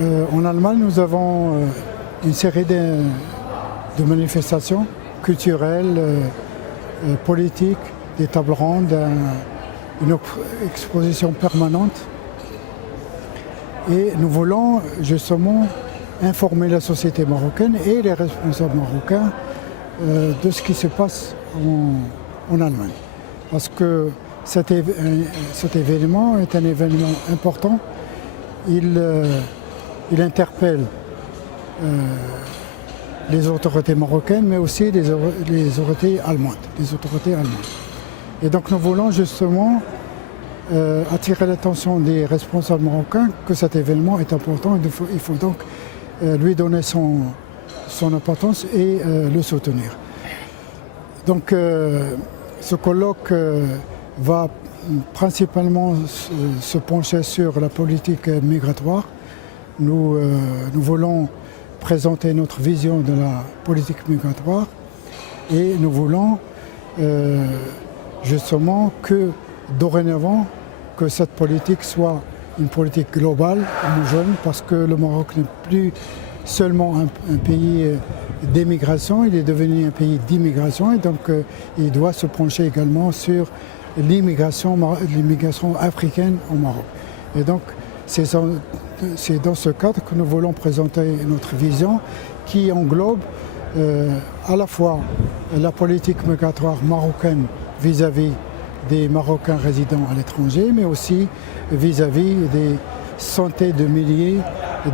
En Allemagne, nous avons une série de manifestations culturelles, politiques, des tables rondes, une exposition permanente. Et nous voulons justement informer la société marocaine et les responsables marocains de ce qui se passe en Allemagne. Parce que cet événement est un événement important. Il interpelle les autorités marocaines, mais aussi les autorités allemandes. Et donc nous voulons justement attirer l'attention des responsables marocains que cet événement est important. Il faut donc lui donner son importance et le soutenir. Donc ce colloque va principalement se pencher sur la politique migratoire. Nous voulons présenter notre vision de la politique migratoire et nous voulons justement que dorénavant que cette politique soit une politique globale, homogène, parce que le Maroc n'est plus seulement un pays d'émigration, il est devenu un pays d'immigration et donc il doit se pencher également sur l'immigration africaine au Maroc. Et donc c'est dans ce cadre que nous voulons présenter notre vision qui englobe à la fois la politique migratoire marocaine vis-à-vis des Marocains résidant à l'étranger, mais aussi vis-à-vis des centaines de milliers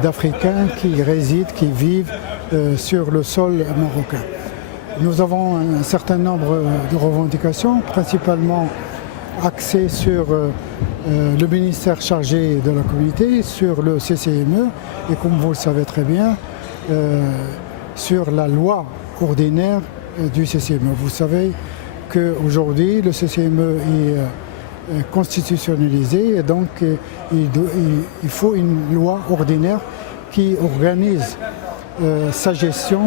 d'Africains qui résident, qui vivent sur le sol marocain. Nous avons un certain nombre de revendications, principalement axées sur le ministère chargé de la communauté, sur le CCME et comme vous le savez très bien, sur la loi ordinaire du CCME. Vous savez qu'aujourd'hui le CCME est constitutionnalisé et donc il faut une loi ordinaire qui organise sa gestion,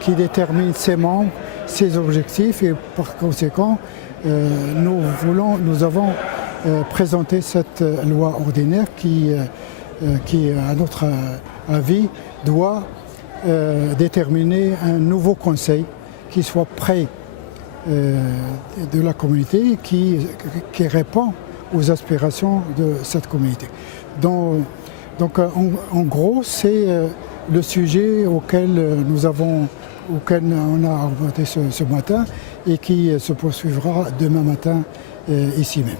qui détermine ses membres, ses objectifs et par conséquent nous avons présenté cette loi ordinaire qui à notre avis doit déterminer un nouveau conseil qui soit près de la communauté qui répond aux aspirations de cette communauté. Donc en gros, c'est le sujet auquel on a abordé ce matin et qui se poursuivra demain matin ici même.